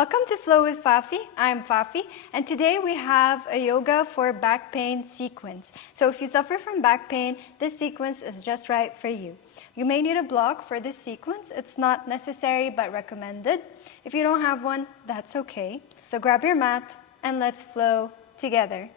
Welcome to Flow with Fafi. I'm Fafi, and today we have a yoga for back pain sequence. So if you suffer from back pain, this sequence is just right for you. You may need a block for this sequence. It's not necessary but recommended. If you don't have one, that's okay. So grab your mat and let's flow together.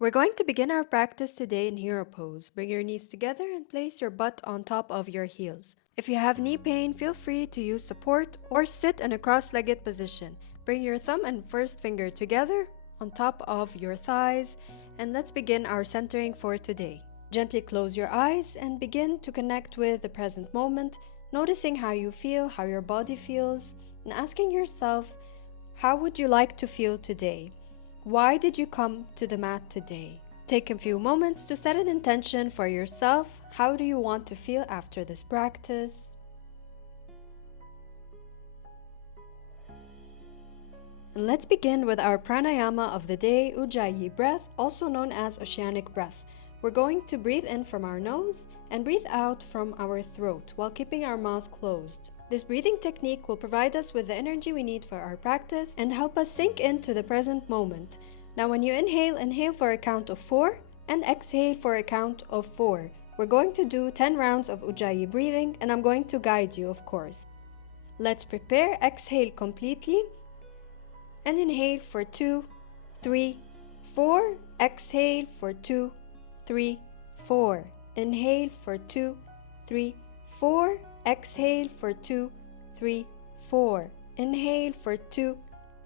We're going to begin our practice today in hero pose. Bring your knees together and place your butt on top of your heels. If you have knee pain, feel free to use support or sit in a cross-legged position. Bring your thumb and first finger together on top of your thighs, and let's begin our centering for today. Gently close your eyes and begin to connect with the present moment, noticing how you feel, how your body feels, and asking yourself, how would you like to feel today? Why did you come to the mat today? Take a few moments to set an intention for yourself. How do you want to feel after this practice? And let's begin with our pranayama of the day, ujjayi breath, also known as oceanic breath. We're going to breathe in from our nose and breathe out from our throat while keeping our mouth closed. This breathing technique will provide us with the energy we need for our practice and help us sink into the present moment. Now when you inhale for a count of 4 and exhale for a count of 4. We're going to do 10 rounds of ujjayi breathing and I'm going to guide you, of course. Let's prepare. Exhale completely and inhale for 2, 3, 4. Exhale for 2, 3, 4. Inhale for 2, 3, 4. Exhale for 2, 3, 4. Inhale for 2,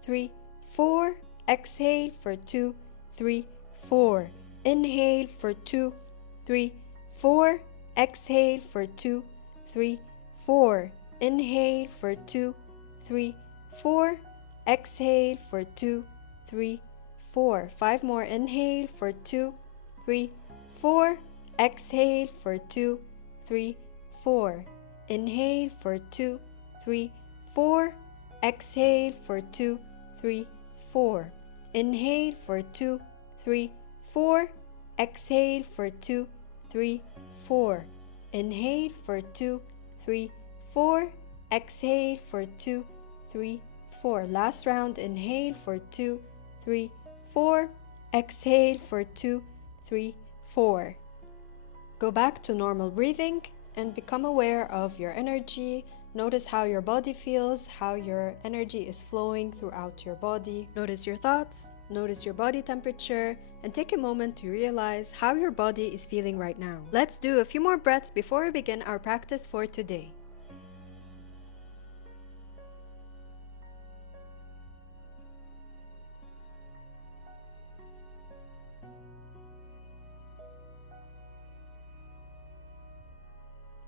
3, 4. Exhale for 2, 3, 4. Inhale for 2, 3, 4. Exhale for 2, 3, 4. Inhale for 2, 3, 4. Exhale for 2, 3, 4. 5 more. Inhale for 2, 3, 4. Exhale for 2, 3, 4. Inhale for 2, 3, 4. Exhale for 2, 3, 4. Inhale for 2, 3, 4. Exhale for 2, 3, 4. Inhale for 2, 3, 4. Exhale for 2, 3, 4. Last round. Inhale for 2, 3, 4. Exhale for 2, 3, 4. Go back to normal breathing and become aware of your energy. Notice how your body feels, how your energy is flowing throughout your body. Notice your thoughts, notice your body temperature, and take a moment to realize how your body is feeling right now. Let's do a few more breaths before we begin our practice for today.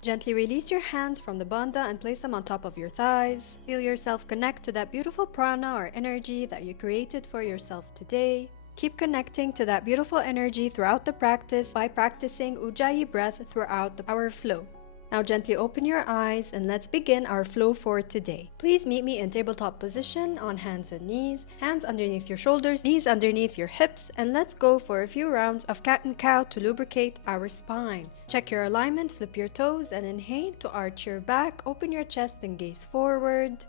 Gently release your hands from the bandha and place them on top of your thighs. Feel yourself connect to that beautiful prana or energy that you created for yourself today. Keep connecting to that beautiful energy throughout the practice by practicing ujjayi breath throughout our flow. Now gently open your eyes and let's begin our flow for today. Please meet me in tabletop position on hands and knees, hands underneath your shoulders, knees underneath your hips, and let's go for a few rounds of cat and cow to lubricate our spine. Check your alignment, flip your toes, and inhale to arch your back, open your chest and gaze forward.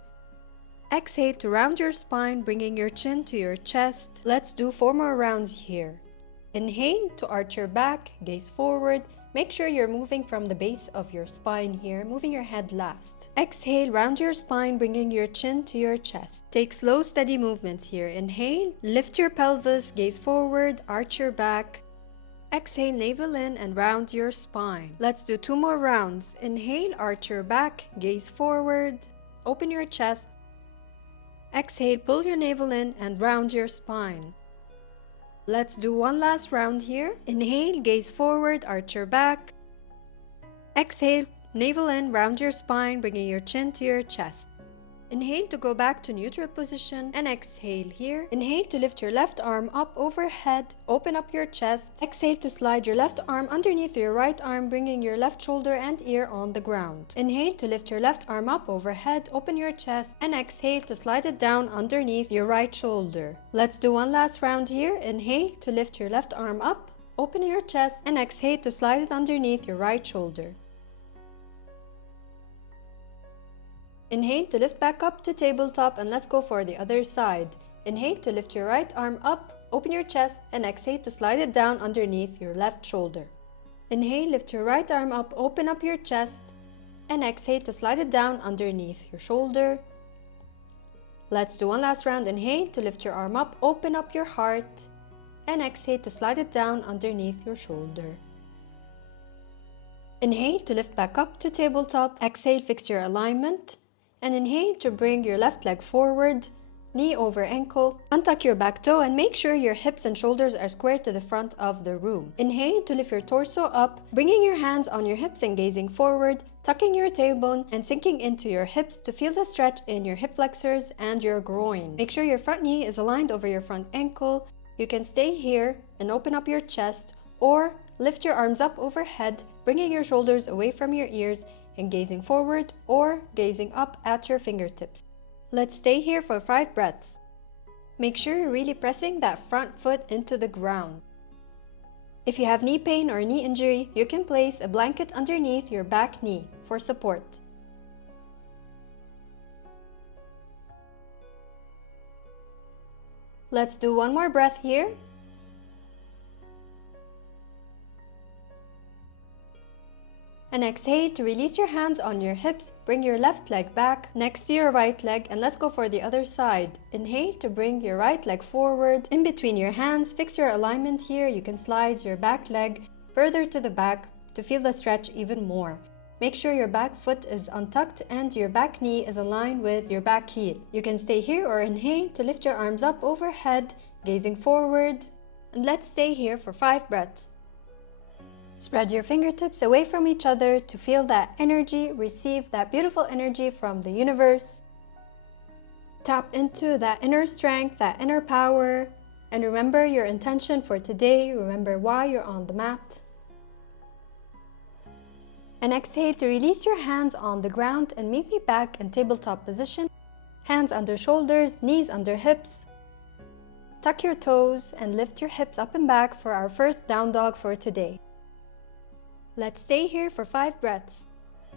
Exhale to round your spine, bringing your chin to your chest. Let's do 4 more rounds here. Inhale to arch your back, gaze forward. Make sure you're moving from the base of your spine here, moving your head last. Exhale, round your spine, bringing your chin to your chest. Take slow, steady movements here. Inhale, lift your pelvis, gaze forward, arch your back. Exhale, navel in and round your spine. Let's do 2 more rounds. Inhale, arch your back, gaze forward, open your chest. Exhale, pull your navel in and round your spine. Let's do one last round here. Inhale, gaze forward, arch your back. Exhale, navel in, round your spine, bringing your chin to your chest. Inhale to go back to neutral position and exhale here. Inhale to lift your left arm up overhead, open up your chest. Exhale to slide your left arm underneath your right arm, bringing your left shoulder and ear on the ground. Inhale to lift your left arm up overhead, open your chest, and exhale to slide it down underneath your right shoulder. Let's do one last round here. Inhale to lift your left arm up. open your chest, and exhale to slide it underneath your right shoulder. Inhale to lift back up to tabletop, and let's go for the other side. Inhale to lift your right arm up, open your chest, and exhale to slide it down underneath your left shoulder. Inhale, lift your right arm up, open up your chest, and exhale to slide it down underneath your shoulder. Let's do one last round. Inhale to lift your arm up, open up your heart, and exhale to slide it down underneath your shoulder. Inhale to lift back up to tabletop. Exhale, fix your alignment, and inhale to bring your left leg forward, knee over ankle. Untuck your back toe and make sure your hips and shoulders are square to the front of the room. Inhale to lift your torso up, bringing your hands on your hips and gazing forward, tucking your tailbone and sinking into your hips to feel the stretch in your hip flexors and your groin. Make sure your front knee is aligned over your front ankle. You can stay here and open up your chest, or lift your arms up overhead, bringing your shoulders away from your ears and gazing forward or gazing up at your fingertips. Let's stay here for 5 breaths. Make sure you're really pressing that front foot into the ground. If you have knee pain or knee injury, you can place a blanket underneath your back knee for support. Let's do one more breath here. And exhale to release your hands on your hips. Bring your left leg back next to your right leg, and let's go for the other side. Inhale to bring your right leg forward in between your hands. Fix your alignment here. You can slide your back leg further to the back to feel the stretch even more. Make sure your back foot is untucked and your back knee is aligned with your back heel. You can stay here or inhale to lift your arms up overhead, gazing forward. And let's stay here for 5 breaths. Spread your fingertips away from each other to feel that energy, receive that beautiful energy from the universe. Tap into that inner strength, that inner power, and remember your intention for today. Remember why you're on the mat. And exhale to release your hands on the ground and meet me back in tabletop position. Hands under shoulders, knees under hips. Tuck your toes and lift your hips up and back for our first down dog for today. Let's stay here for 5 breaths.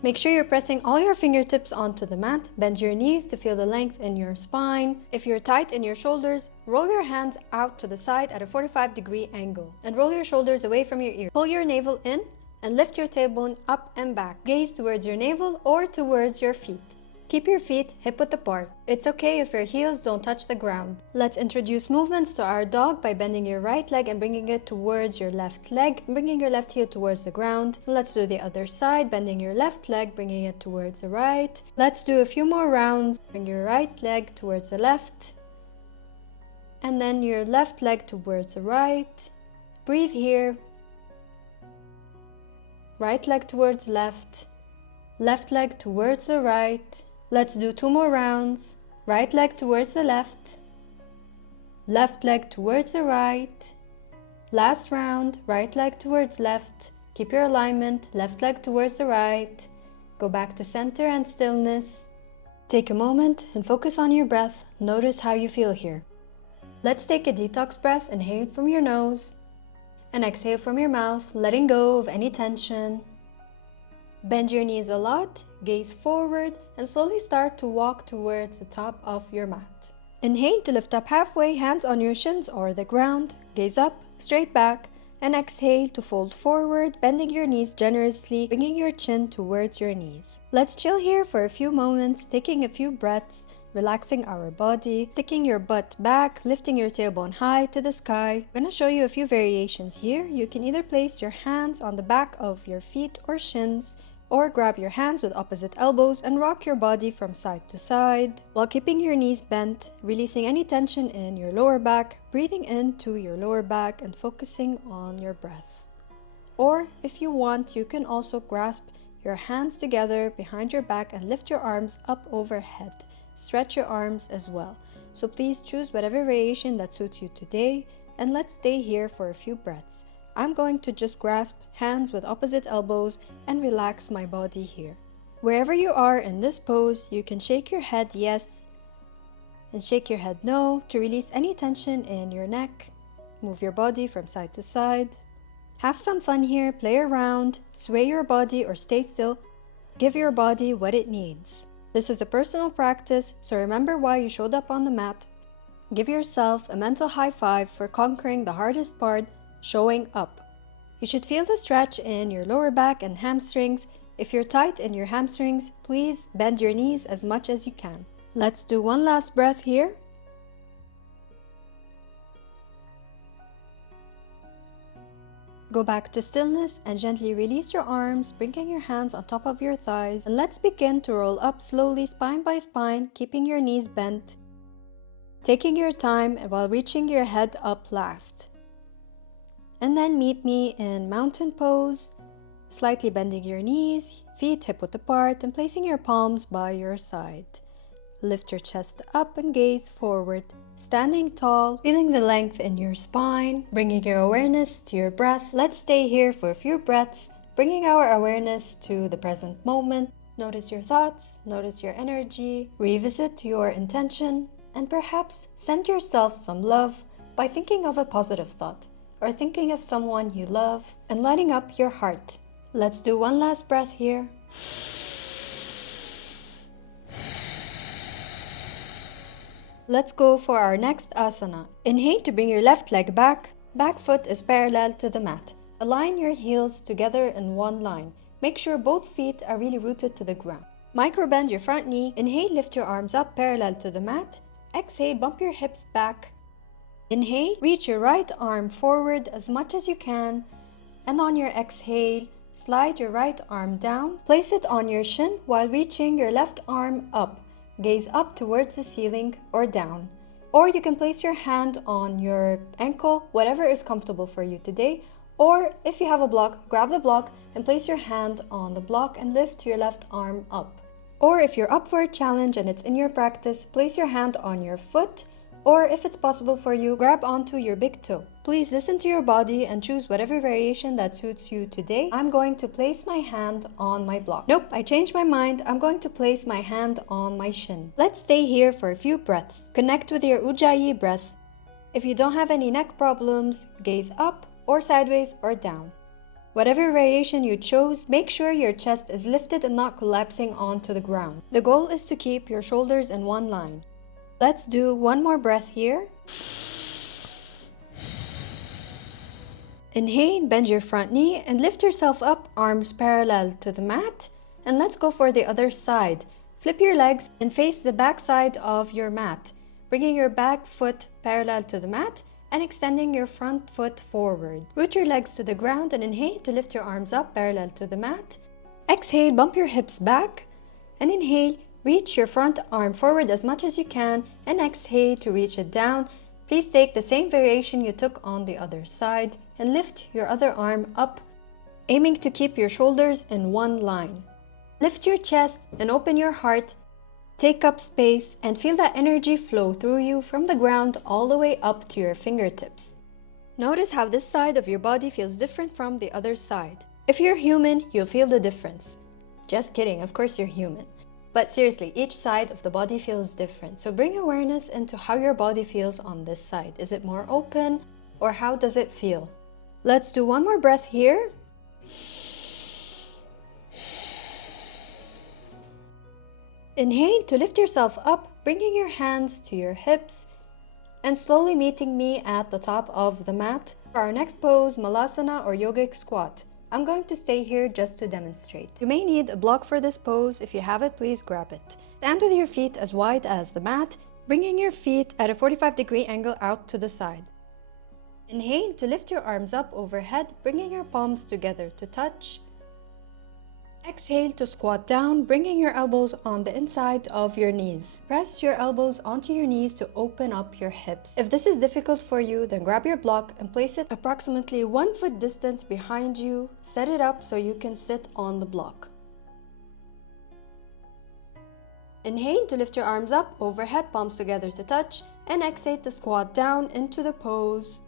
Make sure you're pressing all your fingertips onto the mat. Bend your knees to feel the length in your spine. If you're tight in your shoulders, roll your hands out to the side at a 45-degree angle and roll your shoulders away from your ears. Pull your navel in and lift your tailbone up and back. Gaze towards your navel or towards your feet. Keep your feet hip-width apart. It's okay if your heels don't touch the ground. Let's introduce movements to our dog by bending your right leg and bringing it towards your left leg, bringing your left heel towards the ground. Let's do the other side, bending your left leg, bringing it towards the right. Let's do a few more rounds. Bring your right leg towards the left, and then your left leg towards the right. Breathe here. Right leg towards left, left leg towards the right. Let's do 2 more rounds. Right leg towards the left, left leg towards the right. Last round, right leg towards left. Keep your alignment, left leg towards the right. Go back to center and stillness. Take a moment and focus on your breath. Notice how you feel here. Let's take a detox breath. Inhale from your nose and exhale from your mouth, letting go of any tension. Bend your knees a lot, gaze forward, and slowly start to walk towards the top of your mat. Inhale to lift up halfway, hands on your shins or the ground. Gaze up, straight back, and exhale to fold forward, bending your knees generously, bringing your chin towards your knees. Let's chill here for a few moments, taking a few breaths, relaxing our body, sticking your butt back, lifting your tailbone high to the sky. I'm going to show you a few variations here. You can either place your hands on the back of your feet or shins, or grab your hands with opposite elbows and rock your body from side to side while keeping your knees bent, releasing any tension in your lower back, breathing into your lower back and focusing on your breath. Or if you want, you can also grasp your hands together behind your back and lift your arms up overhead. Stretch your arms as well. So please choose whatever variation that suits you today, and let's stay here for a few breaths. I'm going to just grasp hands with opposite elbows and relax my body here. Wherever you are in this pose, you can shake your head yes and shake your head no to release any tension in your neck. Move your body from side to side. Have some fun here, play around, sway your body or stay still. Give your body what it needs. This is a personal practice, so remember why you showed up on the mat. Give yourself a mental high five for conquering the hardest part, showing up. You should feel the stretch in your lower back and hamstrings. If you're tight in your hamstrings, please bend your knees as much as you can. Let's do one last breath here. Go back to stillness and gently release your arms, bringing your hands on top of your thighs. And let's begin to roll up slowly, spine by spine, keeping your knees bent. Taking your time while reaching your head up last. And then meet me in mountain pose, slightly bending your knees, feet hip-width apart, and placing your palms by your side. Lift your chest up and gaze forward, standing tall, feeling the length in your spine, bringing your awareness to your breath. Let's stay here for a few breaths, bringing our awareness to the present moment. Notice your thoughts, notice your energy, revisit your intention, and perhaps send yourself some love by thinking of a positive thought or thinking of someone you love and lighting up your heart. Let's do one last breath here. Let's go for our next asana. Inhale to bring your left leg back. Back foot is parallel to the mat. Align your heels together in one line. Make sure both feet are really rooted to the ground. Micro bend your front knee. Inhale, lift your arms up parallel to the mat. Exhale, bump your hips back. Inhale, reach your right arm forward as much as you can. And on your exhale, slide your right arm down. Place it on your shin while reaching your left arm up. Gaze up towards the ceiling or down. Or you can place your hand on your ankle, whatever is comfortable for you today. Or if you have a block, grab the block and place your hand on the block and lift your left arm up. Or if you're up for a challenge and it's in your practice, place your hand on your foot. Or if it's possible for you, grab onto your big toe. Please listen to your body and choose whatever variation that suits you today. I'm going to place my hand on my block. Nope, I changed my mind. I'm going to place my hand on my shin. Let's stay here for a few breaths. Connect with your ujjayi breath. If you don't have any neck problems, gaze up or sideways or down. Whatever variation you chose, make sure your chest is lifted and not collapsing onto the ground. The goal is to keep your shoulders in one line. Let's do one more breath here. Inhale, bend your front knee and lift yourself up, arms parallel to the mat. And let's go for the other side. Flip your legs and face the back side of your mat, bringing your back foot parallel to the mat and extending your front foot forward. Root your legs to the ground and inhale to lift your arms up parallel to the mat. Exhale, bump your hips back and inhale. Reach your front arm forward as much as you can and exhale to reach it down. Please take the same variation you took on the other side and lift your other arm up, aiming to keep your shoulders in one line. Lift your chest and open your heart. Take up space and feel that energy flow through you from the ground all the way up to your fingertips. Notice how this side of your body feels different from the other side. If you're human, you'll feel the difference. Just kidding, of course you're human. But seriously, each side of the body feels different. So bring awareness into how your body feels on this side. Is it more open or how does it feel? Let's do one more breath here. Inhale to lift yourself up, bringing your hands to your hips and slowly meeting me at the top of the mat. For our next pose, malasana or yogic squat. I'm going to stay here just to demonstrate. You may need a block for this pose. If you have it, please grab it. Stand with your feet as wide as the mat, bringing your feet at a 45-degree angle out to the side. Inhale to lift your arms up overhead, bringing your palms together to touch. Exhale to squat down, bringing your elbows on the inside of your knees. Press your elbows onto your knees to open up your hips. If this is difficult for you, then grab your block and place it approximately 1 foot distance behind you. Set it up so you can sit on the block. Inhale to lift your arms up overhead, palms together to touch, and exhale to squat down into the pose.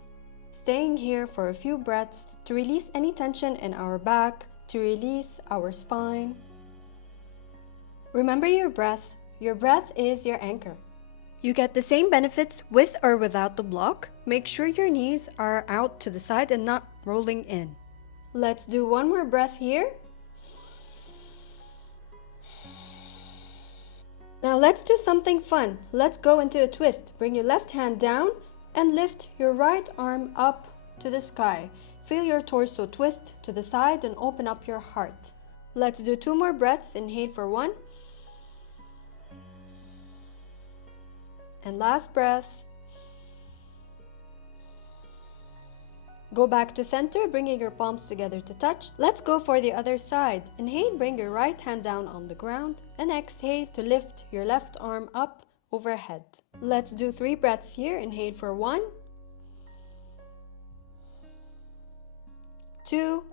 Staying here for a few breaths to release any tension in our back, to release our spine. Remember your breath. Your breath is your anchor. You get the same benefits with or without the block. Make sure your knees are out to the side and not rolling in. Let's do one more breath here. Now let's do something fun. Let's go into a twist. Bring your left hand down and lift your right arm up to the sky. Feel your torso twist to the side and open up your heart. Let's do 2 more breaths. Inhale for 1. And last breath. Go back to center, bringing your palms together to touch. Let's go for the other side. Inhale, bring your right hand down on the ground, and exhale to lift your left arm up overhead. Let's do 3 breaths here. Inhale for 1, 2,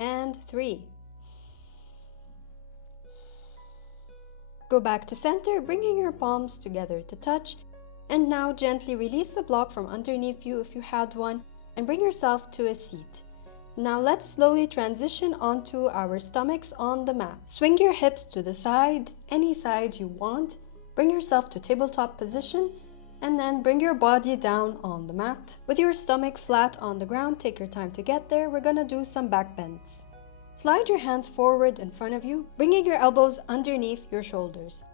and 3. Go back to center, bringing your palms together to touch. And now gently release the block from underneath you if you had one, and bring yourself to a seat. Now let's slowly transition onto our stomachs on the mat. Swing your hips to the side, any side you want. Bring yourself to tabletop position, and then bring your body down on the mat. With your stomach flat on the ground, take your time to get there. We're gonna do some back bends. Slide your hands forward in front of you, bringing your elbows underneath your shoulders.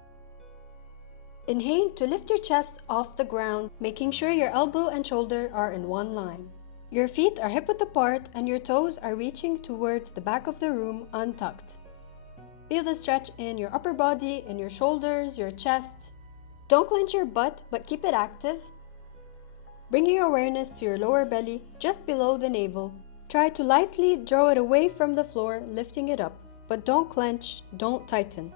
Inhale to lift your chest off the ground, making sure your elbow and shoulder are in one line. Your feet are hip-width apart and your toes are reaching towards the back of the room untucked. Feel the stretch in your upper body, in your shoulders, your chest. Don't clench your butt, but keep it active. Bring your awareness to your lower belly, just below the navel. Try to lightly draw it away from the floor, lifting it up, but don't clench, don't tighten.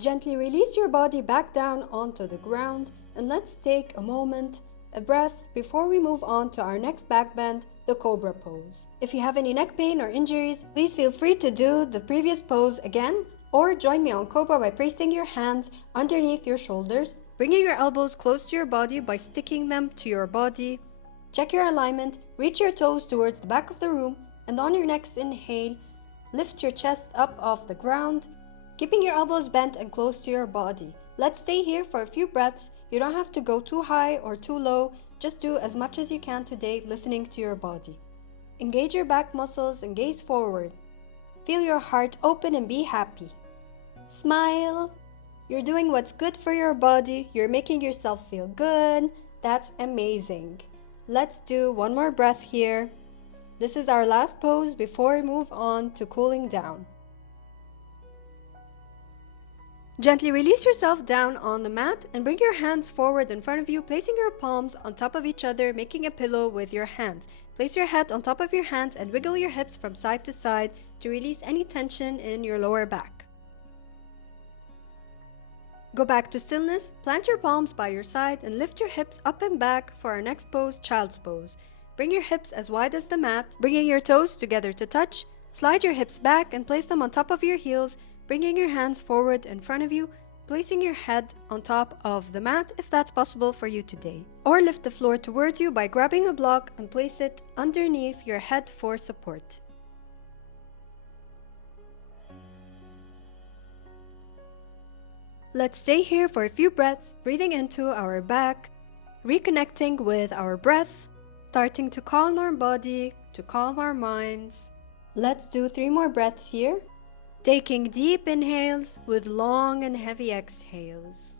Gently release your body back down onto the ground, and let's take a moment, a breath, before we move on to our next back bend, the cobra pose. If you have any neck pain or injuries, please feel free to do the previous pose again, or join me on cobra by placing your hands underneath your shoulders, bringing your elbows close to your body by sticking them to your body. Check your alignment, reach your toes towards the back of the room, and on your next inhale, lift your chest up off the ground, keeping your elbows bent and close to your body. Let's stay here for a few breaths. You don't have to go too high or too low. Just do as much as you can today, listening to your body. Engage your back muscles and gaze forward. Feel your heart open and be happy. Smile. You're doing what's good for your body. You're making yourself feel good. That's amazing. Let's do 1 more breath here. This is our last pose before we move on to cooling down. Gently release yourself down on the mat and bring your hands forward in front of you, placing your palms on top of each other, making a pillow with your hands. Place your head on top of your hands and wiggle your hips from side to side to release any tension in your lower back. Go back to stillness, plant your palms by your side and lift your hips up and back for our next pose, child's pose. Bring your hips as wide as the mat, bringing your toes together to touch. Slide your hips back and place them on top of your heels, bringing your hands forward in front of you, placing your head on top of the mat if that's possible for you today. Or lift the floor towards you by grabbing a block and place it underneath your head for support. Let's stay here for a few breaths, breathing into our back, reconnecting with our breath, starting to calm our body, to calm our minds. Let's do 3 more breaths here. Taking deep inhales with long and heavy exhales.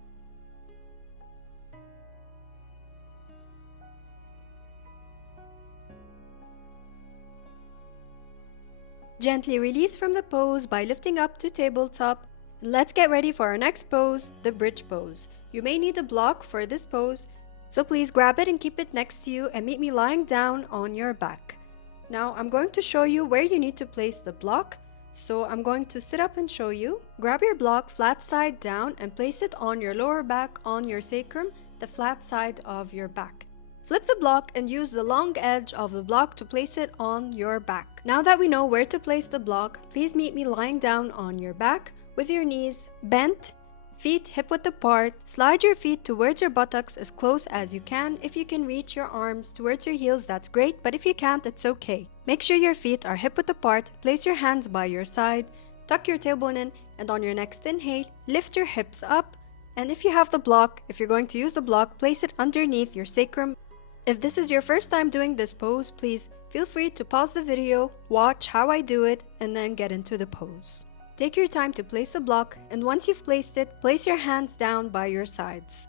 Gently release from the pose by lifting up to tabletop. Let's get ready for our next pose, the bridge pose. You may need a block for this pose, so please grab it and keep it next to you and meet me lying down on your back. Now I'm going to show you where you need to place the block. So I'm going to sit up and show you. Grab your block flat side down and place it on your lower back, on your sacrum, the flat side of your back. Flip the block and use the long edge of the block to place it on your back. Now that we know where to place the block, please meet me lying down on your back with your knees bent, feet hip-width apart. Slide your feet towards your buttocks as close as you can. If you can reach your arms towards your heels, that's great, but if you can't, it's okay. Make sure your feet are hip-width apart. Place your hands by your side, tuck your tailbone in, and on your next inhale, lift your hips up. And if you have the block, if you're going to use the block, place it underneath your sacrum. If this is your first time doing this pose, please feel free to pause the video, watch how I do it, and then get into the pose. Take your time to place the block, and once you've placed it, place your hands down by your sides.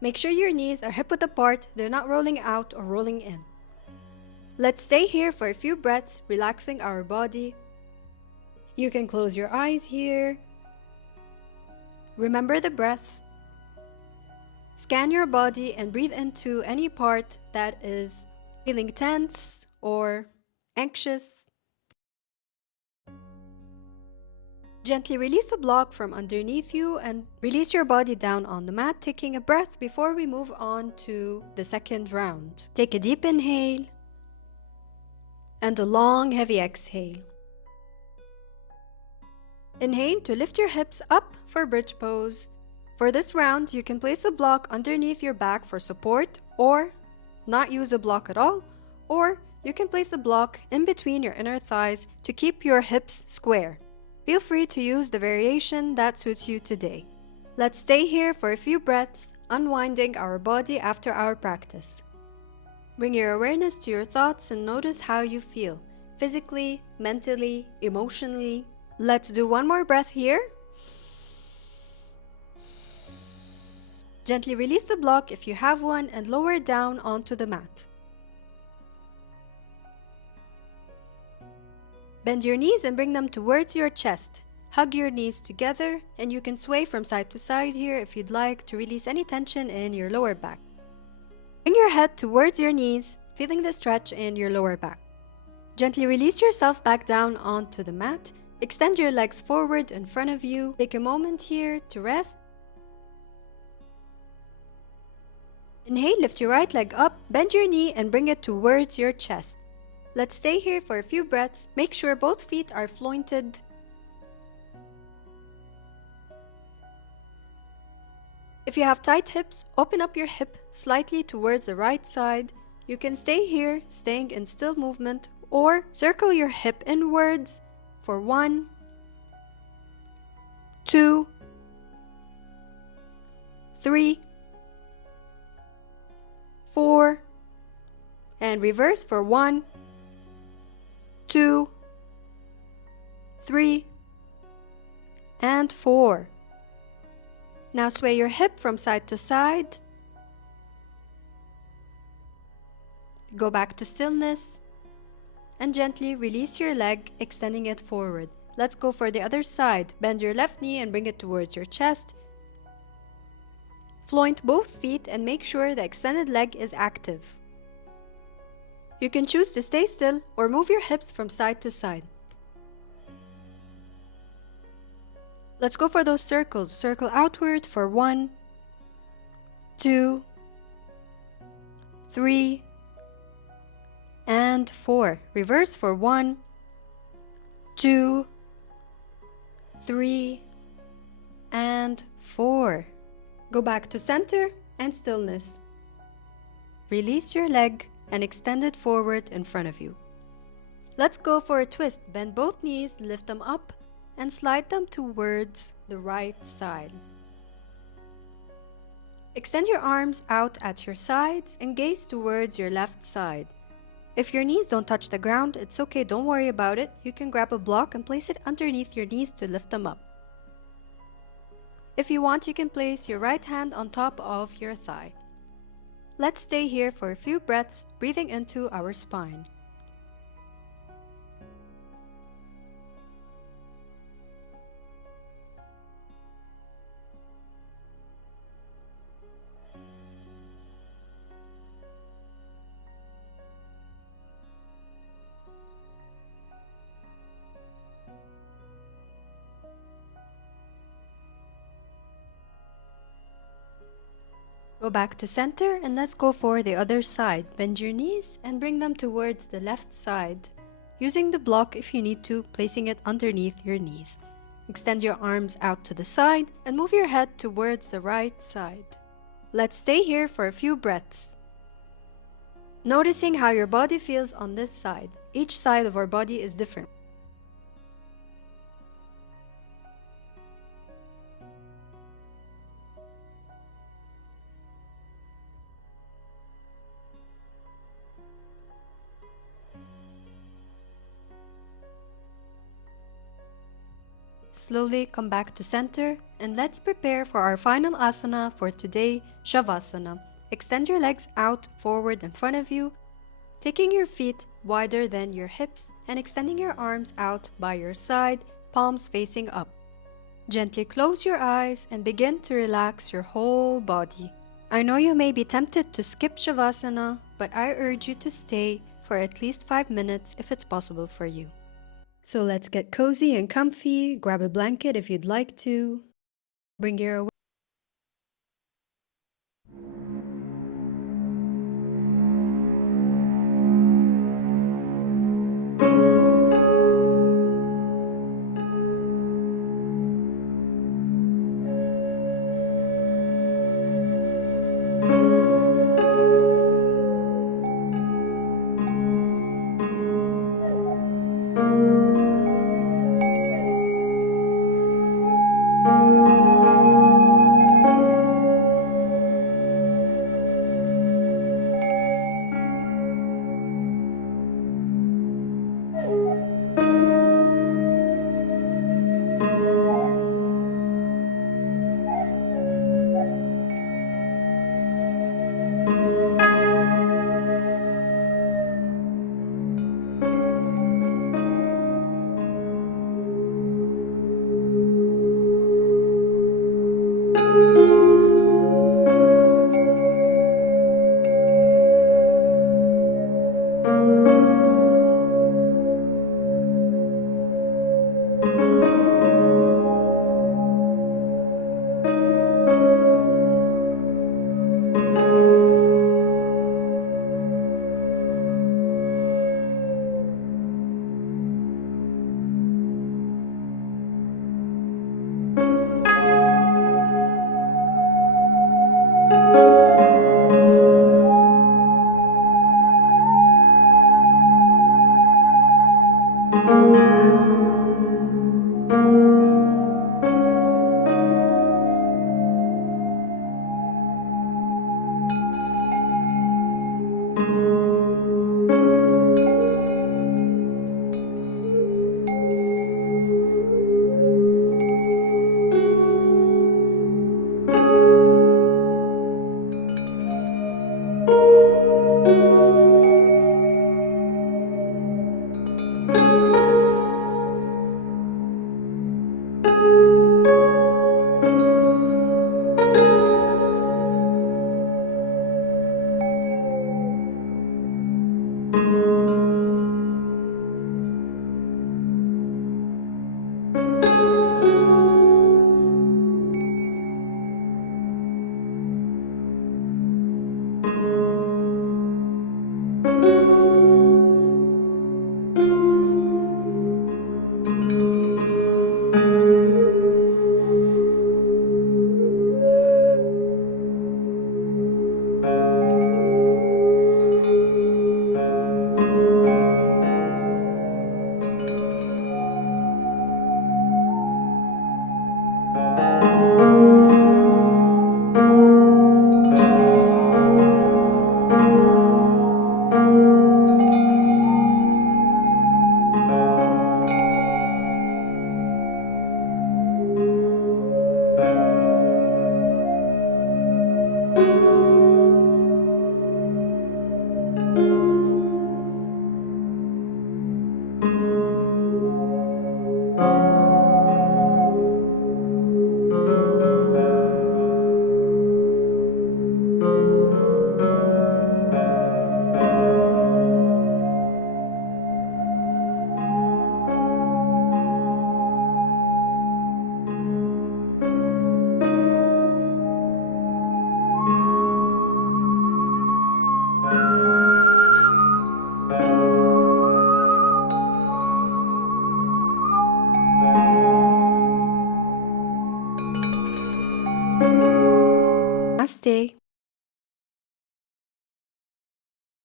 Make sure your knees are hip-width apart, they're not rolling out or rolling in. Let's stay here for a few breaths, relaxing our body. You can close your eyes here. Remember the breath. Scan your body and breathe into any part that is feeling tense or anxious. Gently release the block from underneath you and release your body down on the mat, taking a breath before we move on to the second round. Take a deep inhale and a long, heavy exhale. Inhale to lift your hips up for bridge pose. For this round, you can place a block underneath your back for support or not use a block at all, or you can place a block in between your inner thighs to keep your hips square. Feel free to use the variation that suits you today. Let's stay here for a few breaths, unwinding our body after our practice. Bring your awareness to your thoughts and notice how you feel, physically, mentally, emotionally. Let's do one more breath here. Gently release the block if you have one and lower it down onto the mat. Bend your knees and bring them towards your chest. Hug your knees together, and you can sway from side to side here if you'd like to release any tension in your lower back. Bring your head towards your knees, feeling the stretch in your lower back. Gently release yourself back down onto the mat. Extend your legs forward in front of you. Take a moment here to rest. Inhale, lift your right leg up, bend your knee and bring it towards your chest. Let's stay here for a few breaths. Make sure both feet are flointed. If you have tight hips, open up your hip slightly towards the right side. You can stay here, staying in still movement, or circle your hip inwards for 1, 2, 3, 4, and reverse for 1, 2, 3, and 4. Now sway your hip from side to side. Go back to stillness and gently release your leg, extending it forward. Let's go for the other side. Bend your left knee and bring it towards your chest. Floint both feet and make sure the extended leg is active. You can choose to stay still or move your hips from side to side. Let's go for those circles. Circle outward for 1, 2, 3, and 4. Reverse for 1, 2, 3, and 4. Go back to center and stillness. Release your leg and extend it forward in front of you. Let's go for a twist. Bend both knees, lift them up, and slide them towards the right side. Extend your arms out at your sides and gaze towards your left side. If your knees don't touch the ground, it's okay, don't worry about it. You can grab a block and place it underneath your knees to lift them up. If you want, you can place your right hand on top of your thigh. Let's stay here for a few breaths, breathing into our spine. Go back to center and let's go for the other side. Bend your knees and bring them towards the left side, using the block if you need to, placing it underneath your knees. Extend your arms out to the side and move your head towards the right side. Let's stay here for a few breaths. Noticing how your body feels on this side. Each side of our body is different. Slowly come back to center, and let's prepare for our final asana for today, shavasana. Extend your legs out forward in front of you, taking your feet wider than your hips and extending your arms out by your side, palms facing up. Gently close your eyes and begin to relax your whole body. I know you may be tempted to skip shavasana, but I urge you to stay for at least 5 minutes if it's possible for you. So let's get cozy and comfy. Grab a blanket if you'd like to. Bring your